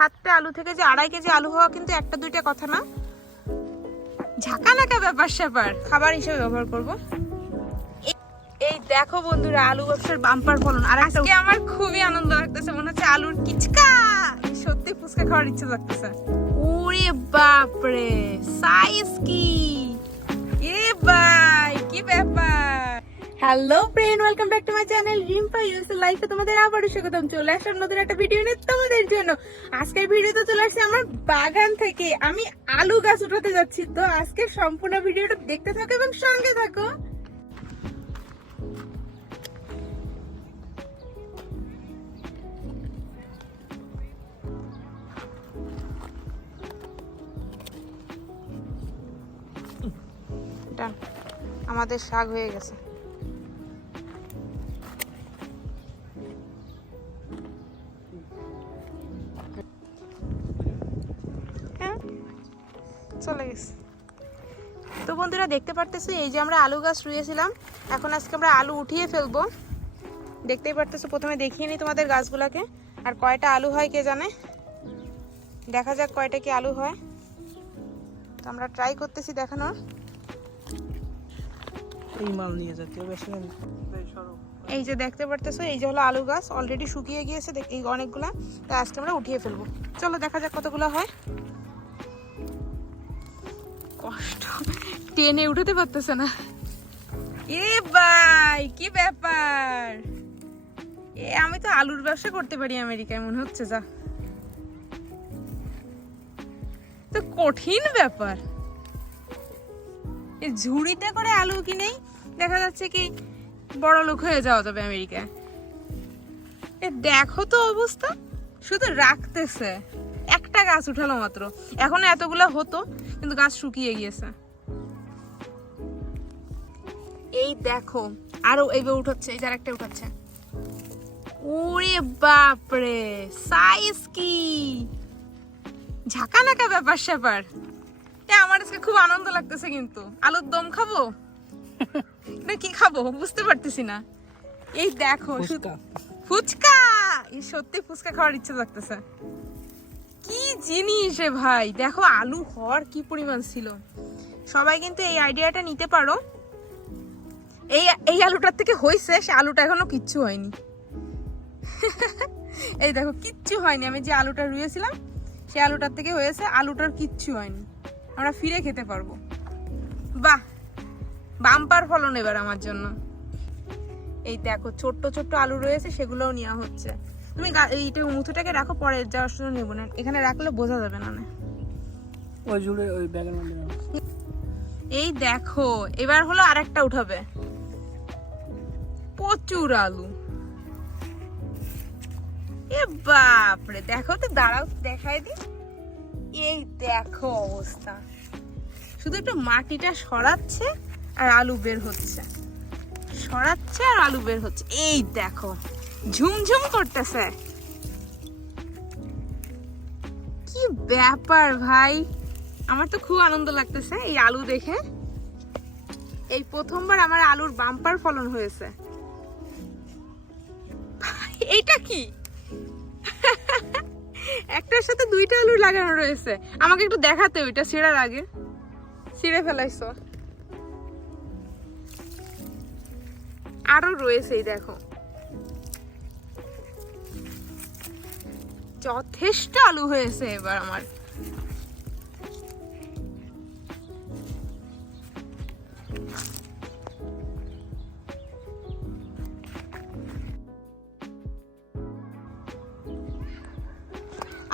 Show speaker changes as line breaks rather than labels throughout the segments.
সাতটা আলু থেকে যে আড়াই কেজি আলু হওয়া কিন্তু একটা দুইটা কথা না। ঝাঁকা নাকা ব্যাপার স্যাপার। খাবার হিসেবে ব্যবহার করব। এই- দেখো বন্ধুরা আলু ব্যবসার বাম্পার ফলন। আর আজকে আমার খুবই আনন্দ লাগতেছে মনে হচ্ছে আলুর কিচকা। সত্যি ফুচকা খাওয়ার ইচ্ছে লাগতেছে। ওরে বাপরে সাইজ কি? Hello friend welcome back to my channel Rimpa use লাইফে তোমাদের আবারও স্বাগতম। চলে আসলাম নতুন একটা ভিডিও নিয়ে তোমাদের জন্য। আজকের ভিডিওতে চলে আসছে আমার বাগান থেকে। আমি আলু গাছ উঠাতে যাচ্ছি। তো আজকে সম্পূর্ণ ভিডিওটা দেখতে থাকো এবং সঙ্গে থাকো। আমাদের শাক হয়ে গেছে। চলে গেছে। তো বন্ধুরা দেখতে পারতেছি এই যে আমরা আলু গাছ রুয়েছিলাম এখন আজকে আমরা আলু উঠিয়ে ফেলব। দেখতেই পারতেছো প্রথমে দেখিয়ে নিই তোমাদের গাছগুলোকে। আর কয়টা আলু হয় কে জানে? দেখা যাক কয়টা কি আলু হয়। তো আমরা ট্রাই করতেছি দেখানোর।
এই মাল নিয়ে যেতে এই
যে দেখতে পারতেছো এই যে হলো আলু গাছ অলরেডি শুকিয়ে গিয়েছে দেখ- এই অনেকগুলা। তো আজকে আমরা উঠিয়ে ফেলব। চলো দেখা যাক কতগুলো হয়। কষ্ট। টেনে উঠাতে পারতেছে না। এ ভাই, কি ব্যাপার? এ, আমি তো আলুর ব্যবসা করতে পারি আমেরিকায়, মনে হচ্ছে, যা। তো কঠিন ব্যাপার। এই ঝুড়িতে করে আলু কিনেই দেখা যাচ্ছে কি বড় লোক হয়ে যাওয়া যাবে আমেরিকায়। এ, দেখো তো অবস্থা, শুধু রাখতেছে। একটা গাছ উঠালো মাত্র। এখন এতগুলো হতো কিন্তু গাছ শুকিয়ে গিয়েছে। এই দেখো আরও এইভাবে উঠাচ্ছে এই যার একটা উঠাচ্ছে। ওরে বাপরে সাইজ কি? ঝাঁকা নাকা ব্যাপার স্যাপার। আমার আজকে খুব আনন্দ লাগতেছে কিন্তু। আলুর দম খাব? না কি খাব? বুঝতে পারতেছি না। এই দেখো
ফুচকা।
ফুচকা! এই সত্যি ফুচকা খাওয়ার ইচ্ছা লাগতেছে। কি জিনিস রে ভাই? দেখো আলু হওয়ার কি পরিমাণ ছিল। সবাই কিন্তু এই আইডিয়াটা নিতে পারো। এই এই আলুটার থেকে হয়েছে, সে আলুটা এখনও কিচ্ছু হয়নি। এই দেখো, কিচ্ছু হয়নি। আমি যে আলুটা রুয়েছিলাম সে আলুটার থেকে হয়েছে, আলুটার কিচ্ছু হয়নি। আমরা ফিরে খেতে পারব। বাহ! বাম্পার ফলন এবার আমার জন্য। এই দেখো, ছোট্ট ছোট্ট আলু রয়েছে, সেগুলোও নেওয়া হচ্ছে। তুমি এইটা মুথুটাকে রাখো পরে যাওয়ার সময় নেব না। এখানে রাখলে বোঝা যাবে না না।
ওই জুড়ে ওই ব্যাগের মধ্যে
এই দেখো এবার হলো আরেকটা উঠাবে। প্রচুর আলু। এ বাপরে দেখো তো দাঁড়াও দেখাই দি এই দেখো অবস্থা। শুধু একটু মাটিটা সরাচ্ছে আর আলু বের হচ্ছে। সরাচ্ছে আর আলু বের হচ্ছে। এই দেখো। ঝুমঝুম করতেছে। কি ব্যাপার ভাই? আমার তো খুব আনন্দ লাগতেছে এই আলু দেখে। এই প্রথমবার আমার আলুর বাম্পার ফলন হয়েছে। এইটা কি? একটার সাথে দুইটা আলু লাগানো রয়েছে। আমাকে একটু দেখাতে ওইটা ছেঁড়ার আগে। ছিঁড়ে ফেলাইছো। আরও রয়েছে দেখো। যথেষ্ট আলু হয়েছে এবার আমার।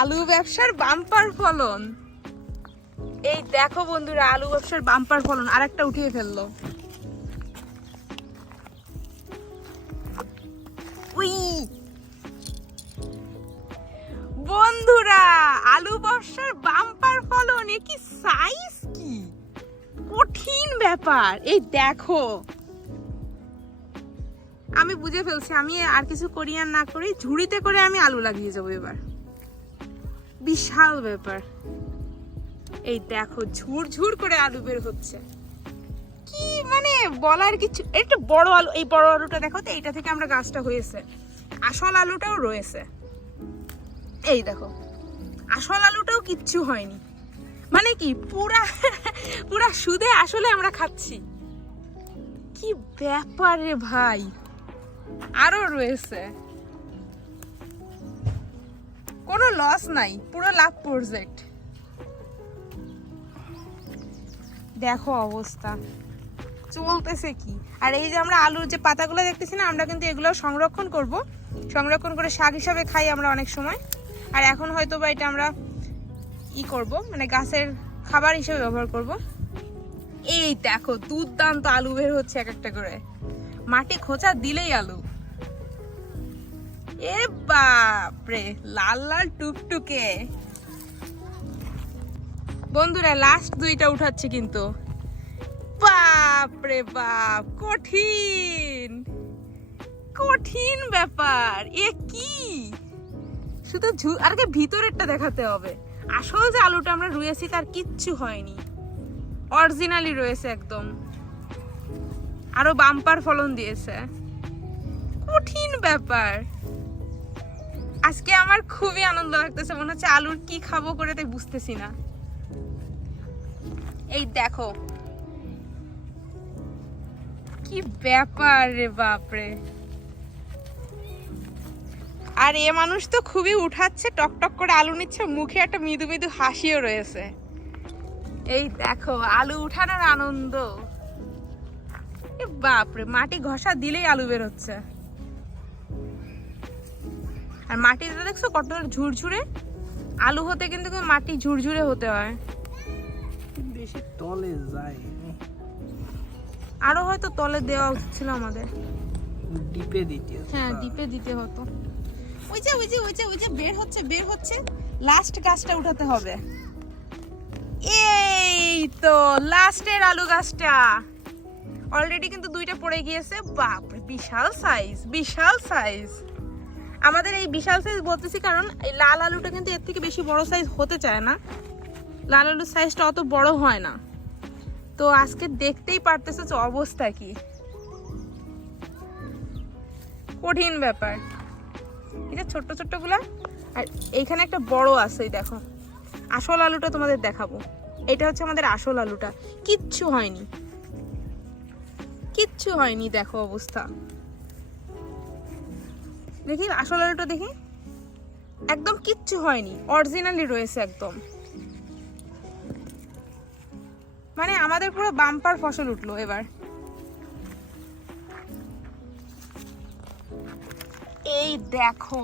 আলু ব্যবসার বাম্পার ফলন। এই দেখো বন্ধুরা, আলু ব্যবসার বাম্পার ফলন। আরেকটা উঠিয়ে ফেলল। আলু বর্ষার বাম্পার ফলন কি সাইজ কি? কঠিন ব্যাপার। এই দেখো। আমি বুঝে ফেলছি, আমি আর কিছু করি আর না করি, ঝুড়িতে করে আমি আলু লাগিয়ে যাব এবার। বিশাল ব্যাপার। এই দেখো ঝুর ঝুর করে আলু বের হচ্ছে। কি মানে বলার কিছু এটা বড় আলু, এই বড় আলুটা দেখো তো, এইটা থেকে আমরা গাছটা হয়েছে। আসল আলুটাও রয়েছে। এই দেখো। আসল আলুটাও কিচ্ছু হয়নি। মানে কি, পুরা পুরা সুদে আসলে আমরা খাচ্ছি। কি ব্যাপার রে ভাই। আরও রয়েছে। কোনো লস নাই, পুরো লাভ প্রজেক্ট দেখো অবস্থা। চলতেছে কি? আর এই যে আমরা আলুর যে পাতাগুলো দেখতেছি না, আমরা কিন্তু এগুলো সংরক্ষণ করব। সংরক্ষণ করে শাক হিসাবে খাই আমরা অনেক সময়। আর এখন হয়তো বা এটা আমরা ই করব মানে গাছের খাবার হিসেবে ব্যবহার করব। এই দেখো, দুর্দান্ত আলু বের হচ্ছে এক একটা করে। মাটি খোঁচা দিলেই আলু। এ বাপরে, লাল লাল টুকটুকে। বন্ধুরা লাস্ট দুইটা উঠাচ্ছে কিন্তু। বাপরে বাপ, কঠিন। কঠিন ব্যাপার। এ কি? শুধু আর কি ভিতরেরটা দেখাতে হবে। আসল যে আলুটা আমরা রুয়েছি তার কিচ্ছু হয়নি। অরিজিনালি রয়েছে একদম। আরও বাম্পার ফলন দিয়েছে। কঠিন ব্যাপার। আজকে আমার খুবই আনন্দ লাগতেছে। মনে হচ্ছে আলুর কি খাব করে তাই বুঝতেছি না। এই দেখো। কি ব্যাপার রে বাপরে। আর এ মানুষ তো খুবই উঠাচ্ছে টক টক করে আলু নিচ্ছে মুখে একটা মৃদু মৃদু হাসিও রয়েছে। এই দেখো আলু উঠানোর আনন্দ। এ বাপরে মাটি ঘষা দিলেই আলু বের হচ্ছে আর মাটিটা দেখছ কত ঝুরঝুরে? আলু হতে কিন্তু মাটি ঝুরঝুরে হতে হয়।
বেশি তলে যায়।
আরও হয়তো তলে দেওয়া উচিত ছিল আমাদের।
ডিপে দিতে
হ্যাঁ ডিপে দিতে হতো। ওই যে ওই যে ওই যে ওই যে, বের হচ্ছে বের হচ্ছে। লাস্ট গাছটা উঠাতে হবে। এই তো লাস্টের আলু গাছটা। অলরেডি কিন্তু দুইটা পড়ে গিয়েছে। বাপরে, বিশাল সাইজ বিশাল সাইজ আমাদের এই বিশাল সাইজ বলতেছি কারণ এই লাল আলুটা কিন্তু এর থেকে বেশি বড় সাইজ হতে চায় না। লাল আলুর সাইজটা অত বড় হয় না। তো আজকে দেখতেই পারতেছে অবস্থা কি। কঠিন ব্যাপার। এটা ছোট্ট ছোট্টগুলা আর এইখানে একটা বড় আছে, এই দেখো। আসল আলুটা তোমাদের দেখাবো। এটা হচ্ছে আমাদের আসল আলুটা। কিচ্ছু হয়নি। কিচ্ছু হয়নি, দেখো অবস্থা। দেখি, আসল আলুটা দেখি। একদম কিচ্ছু হয়নি। অরিজিনালি রয়েছে একদম। মানে আমাদের পুরো বাম্পার ফসল উঠল এবার। এই দেখো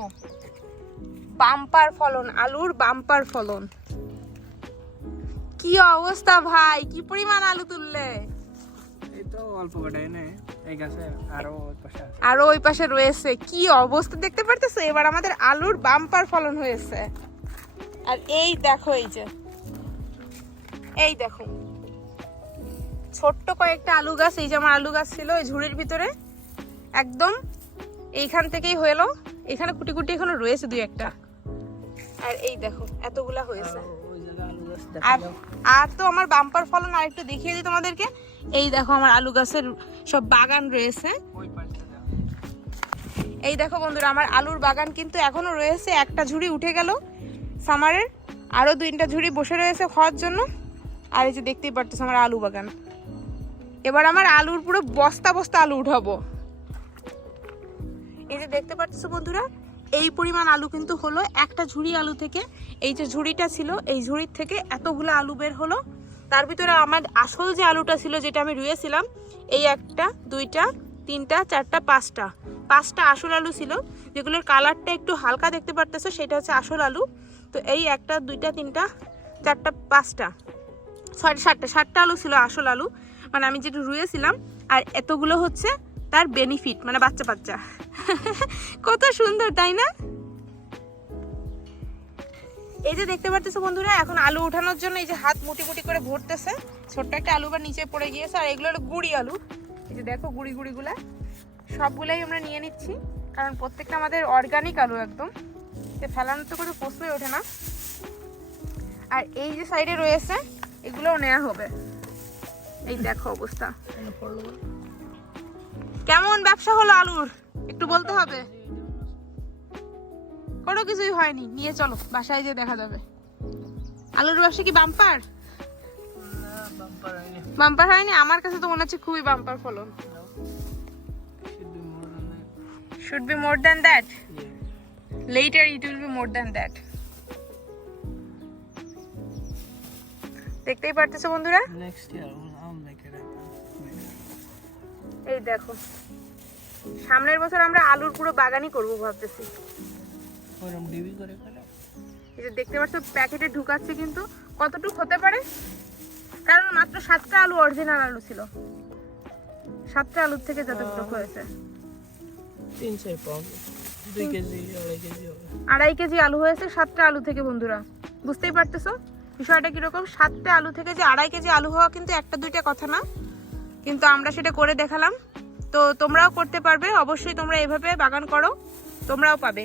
বাম্পার ফলন আলুর বাম্পার ফলন। কি অবস্থা ভাই? কি পরিমাণ আলু তুললে?
আরও ওই পাশে
রয়েছে। কি অবস্থা দেখতে পারতেছো? এবার আমাদের আলুর বাম্পার ফলন হয়েছে। আর এই দেখো এই যে। এই দেখো। ছোট্ট কয়েকটা আলু গাছ এই যে আমার আলু গাছ ছিল ওই ঝুড়ির ভিতরে। একদম এইখান থেকেই হয়ে হলো এখানে কুটি কুটি এখনও রয়েছে দুই একটা। আর এই দেখো, এতগুলা হয়েছে।
আরও,
আর আর তো আমার বাম্পার ফলন আরেকটু দেখিয়ে দিই তোমাদেরকে। এই দেখো আমার আলু গাছের সব বাগান রয়েছে। এই দেখো বন্ধুরা, আমার আলুর বাগান কিন্তু এখনও রয়েছে। একটা ঝুড়ি উঠে গেল সামারের আরও দুইটা ঝুড়ি বসে রয়েছে খাওয়ার জন্য। আর এই যে দেখতেই পারতেছ আমার আলু বাগান। এবার আমার আলুর পুরো বস্তা বস্তা আলু উঠাবো। দেখতে পাচ্ছ বন্ধুরা? এই পরিমাণ আলু কিন্তু হলো একটা ঝুড়ি আলু থেকে। এই যে ঝুড়িটা ছিল, এই ঝুড়ির থেকে এতগুলো আলু বের হলো। তার ভিতরে আমার আসল যে আলুটা ছিল যেটা আমি রুয়েছিলাম এই একটা, দুইটা, তিনটা, চারটা, পাঁচটা। পাঁচটা আসল আলু ছিল, যেগুলোর কালারটা একটু হালকা দেখতে পারতেছো, সেটা হচ্ছে আসল আলু। তো এই একটা, দুইটা, তিনটা, চারটা, পাঁচটা। ছয়টা সাতটা। সাতটা আলু ছিল আসল আলু। মানে আমি যেটা রুয়েছিলাম আর এতগুলো হচ্ছে তার বেনিফিট মানে বাচ্চা বাচ্চা কত সুন্দর, তাই না? এই যে দেখতে পারতেছো বন্ধুরা, এখন আলু উঠানোর জন্য এই যে হাত মুটি মুটি করে ভরতেছে। ছোট্ট একটা আলু বা নিচে পড়ে গিয়েছে, আর এগুলো হলো গুড়ি আলু। এই যে দেখো গুড়ি গুড়িগুলা। সবগুলাই আমরা নিয়ে নিচ্ছি, কারণ প্রত্যেকটা আমাদের অর্গানিক আলু একদম। যে ফেলানোর তো কোনো প্রশ্নই ওঠে না। আর এই যে সাইডে রয়েছে, এগুলোও নেওয়া হবে। এই দেখো অবস্থা। কেমন ব্যবসা হলো আলুর? একটু বলতে হবে। কোনো কিছুই হয়নি। নিয়ে চলো, বাসায় যে দেখা যাবে। আলুর ব্যবসা কি বাম্পার?
বাম্পার হয়নি?
আমার কাছে তো মনে হচ্ছে খুবই বাম্পার ফলন।
Should be more than that. Yeah
later it will be more than that. দেখতেই পারতেছো বন্ধুরা?
Next year
এই দেখো। সামনের বছর আমরা আলুর পুরো বাগানই করব ভাবতেছি।
ওরম ডিবি করে ফেলে।
এই যে দেখতে পাচ্ছ প্যাকেটে ঢুকাচ্ছে কিন্তু। কতটুকু হতে পারে? কারণ মাত্র সাতটা আলু অরিজিনাল আলু ছিল। সাতটা আলুর থেকে যতটুকু হয়েছে।
তিন চার পাউন্ড দুই কেজি আড়াই কেজি
আড়াই কেজি আলু হয়েছে সাতটা আলু থেকে বন্ধুরা। বুঝতেই পারতেছো? বিষয়টা কীরকম? সাতটা আলু থেকে যে আড়াই কেজি আলু হওয়া কিন্তু একটা দুইটা কথা না। কিন্তু আমরা সেটা করে দেখালাম। তো তোমরাও করতে পারবে। অবশ্যই তোমরা এভাবে বাগান করো। তোমরাও পাবে।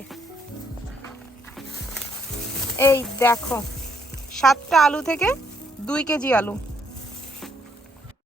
এই দেখো, সাতটা আলু থেকে দুই কেজি আলু।